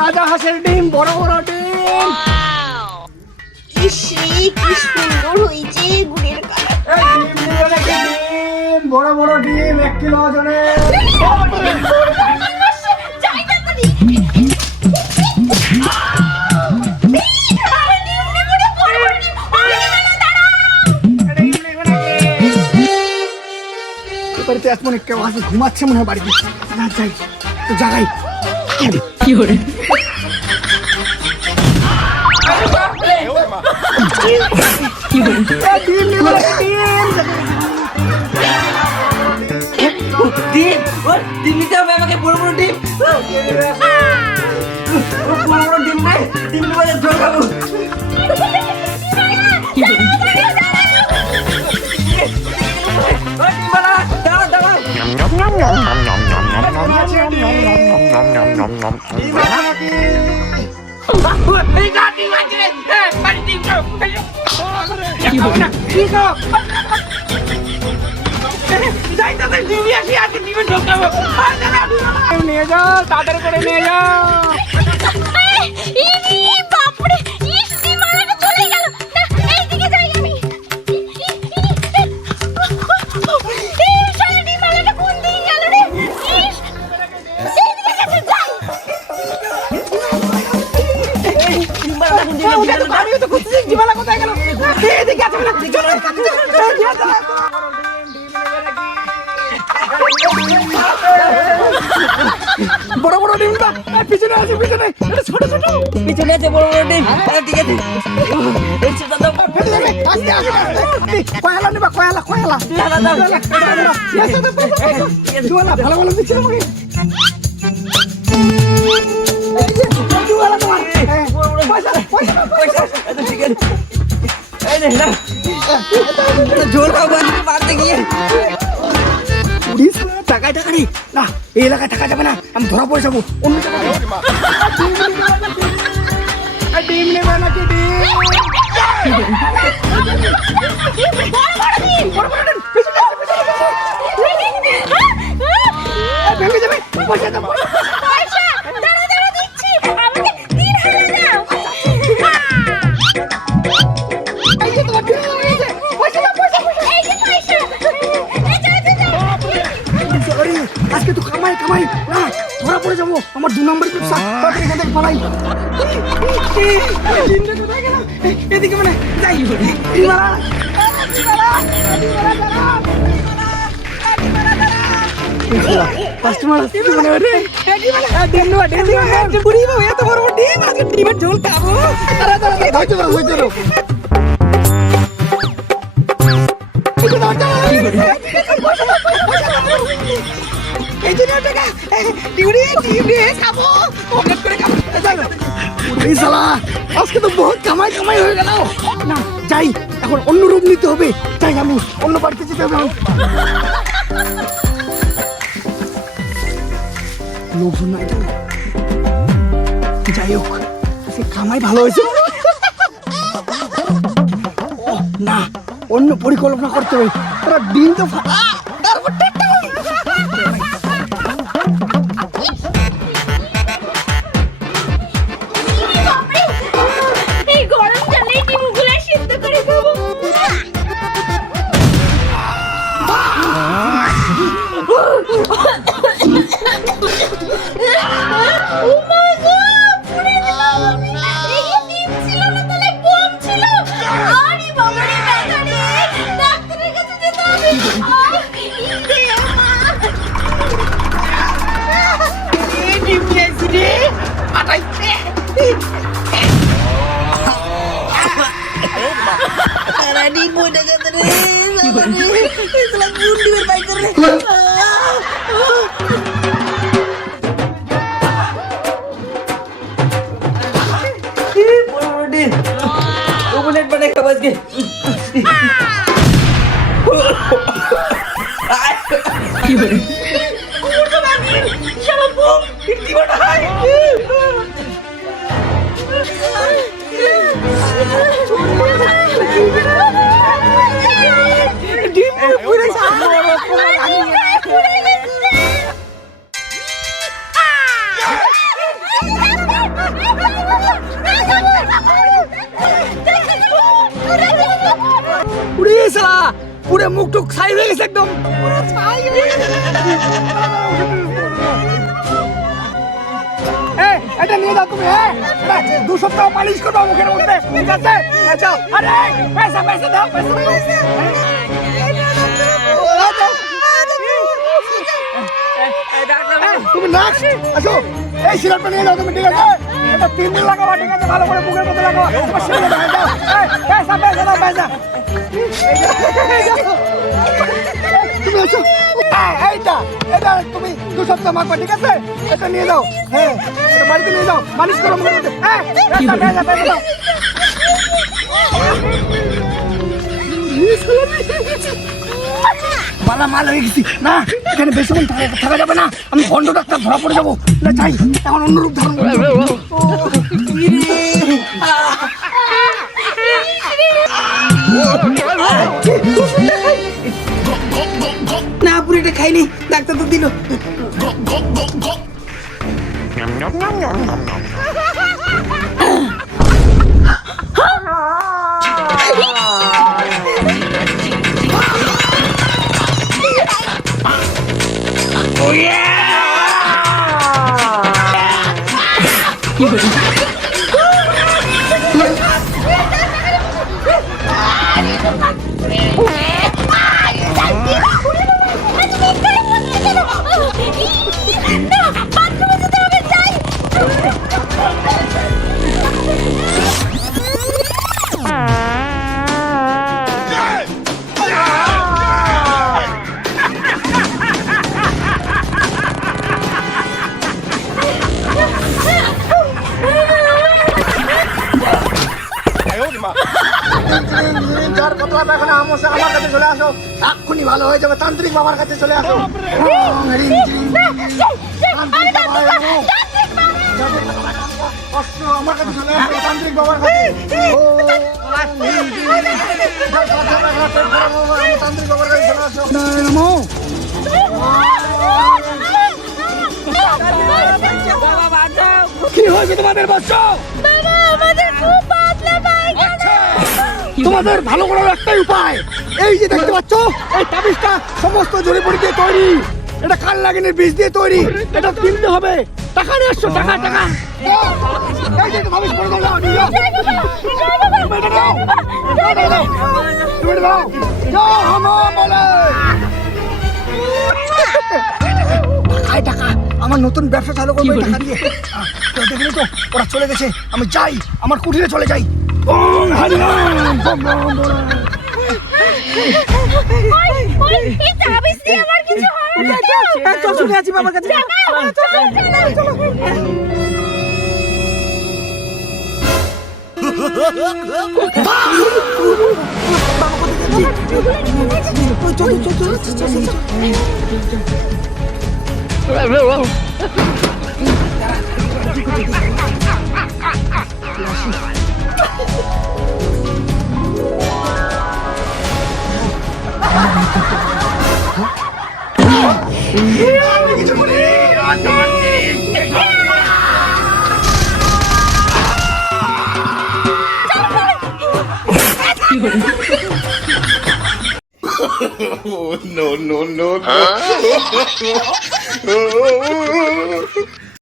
রাজা হাঁসের ডিম, বড় বড় ডিম। ইসি কি সুন্দর হয়েছে গুড়ের কালার। ডিম, বড় বড় ডিম, 1 কিলো ওজনের। বাড়িতে এমন কেউ আছে, ঘুমাচ্ছে মনে হয় বাড়িতে। না যাই তো জাগাই। কি করে ডিম নেবো নাকি ডিম? ডিম ডিম নিতে হবে আমাকে, বড় বড় ডিম, বড় বড় ডিম নেই, ডিম নিয়ে ঝোল খাবো। নিয়ে যাও, তাড়াতাড়ি করে নিয়ে যাও। আমিও তো খুঁজছি ডিমালা কোথায় গেল। এদিকে আছে না, বড় বড় ডিমটা পিছনে আছে, পিছনে ছোট ছোট পিছনে আছে বড় বড় ডিম। ঠিক আছে, ফেলে দেবে। আস্তে আস্তে কয়লা নেবা, কয়লা কয়লা ভালো ভালো দিচ্ছে আমাকে। ঝোল খাবো মারতে গিয়ে। টাকায় টাকা নেই না, এই এলাকায় টাকা যাবে না, আমি ধরা পড়ে যাবো। অন্য জায়গায় ডিম নেবে নাকি ডিম? ভেঙে যাবে, পয়সা দেবো। আজকে তো কামাই কামাই না, ধরা পড়ে যাবো। আমার 2 নম্বর ব্যবসা, তাড়াতাড়ি এখান থেকে পালাই। এদিকে মানে যাই কাস্টমার আসছে মনে হয় রে। এত বড় বড় ডিম, আজকে ডিমের ঝোল খাবো। আজকে তো বহুত কামাই কামাই হয়ে গেল না। যাই এখন অন্য রূপ নিতে হবে, যাই আমি অন্য বাড়িতে যেতে হবে। লোকজন নাই তো, যাই হোক আজকে কামাই ভালো হয়েছে না, অন্য পরিকল্পনা করতে হবে। তারা দিন তো উড়ে শালা পুরো মুখ টুক ছাই হয়ে গেছে একদম পুরো ছাই হয়ে গেছে এই এটা নিয়ে যাও তুমি হ্যাঁ 2 সপ্তাহ পালিশ করবা মুখের মধ্যে ঠিক আছে যাও আরে পয়সা পয়সা দাও পয়সা তুমি নাক আসো এই সিরাপটা নিয়ে যাও তুমি ঠিক আছে এটা 3 দিন লাগাবা ঠিক আছে ভালো করে মুখের মধ্যে লাগাও পয়সা পয়সা দাও পয়সা তুমি আসো এইটা এটা তুমি 2 সপ্তাহ মাখবা ঠিক আছে এটা নিয়ে যাও হ্যাঁ এটা বাড়িতে নিয়ে যাও মালিশ করো মুখের মধ্যে হ্যাঁ পয়সা পয়সা দাও মালা মাল হয়ে গেছি না এখানে বেশিক্ষণ থাকা যাবে না আমি ভণ্ড ডাক্তার ধরা পড়ে যাবো না চাই এখন অন্য রূপ ধারণ করে না পুরিটা খাইনি ডাক্তার তো দিল যার কতলা পায়খানা আমার কাছে চলে আসো এক্ষুনি ভালো হয়ে যাবে তান্ত্রিক বাবার কাছে চলে আসো আমার কাছে চলে আসো তান্ত্রিক বাবার কাছে তান্ত্রিক বাবার কাছে চলে আসো কি হয়েছে তোমাদের বাচ্চা তোমাদের ভালো করার একটাই উপায় এই যে দেখতে পাচ্ছ এই তাবিজটা সমস্ত জড়িবুটি দিয়ে তৈরি এটা কাল লাগেনের বীজ দিয়ে তৈরি এটা কিনতে হবে টাকা নিয়ে আসছো টাকা টাকা এই যে তাবিজ করে দাও নিয়ে যাও তুমি এটা দাও তুমি এটা দাও যাও হামা বলে টাকায় টাকা আমার নতুন ব্যবসা চালু করবো টাকা দিয়ে দেখলি তো ওরা চলে গেছে আমি যাই আমার কুঠিরে চলে যাই চলে আছি বাবার কাছে Oh, no, no, no, no.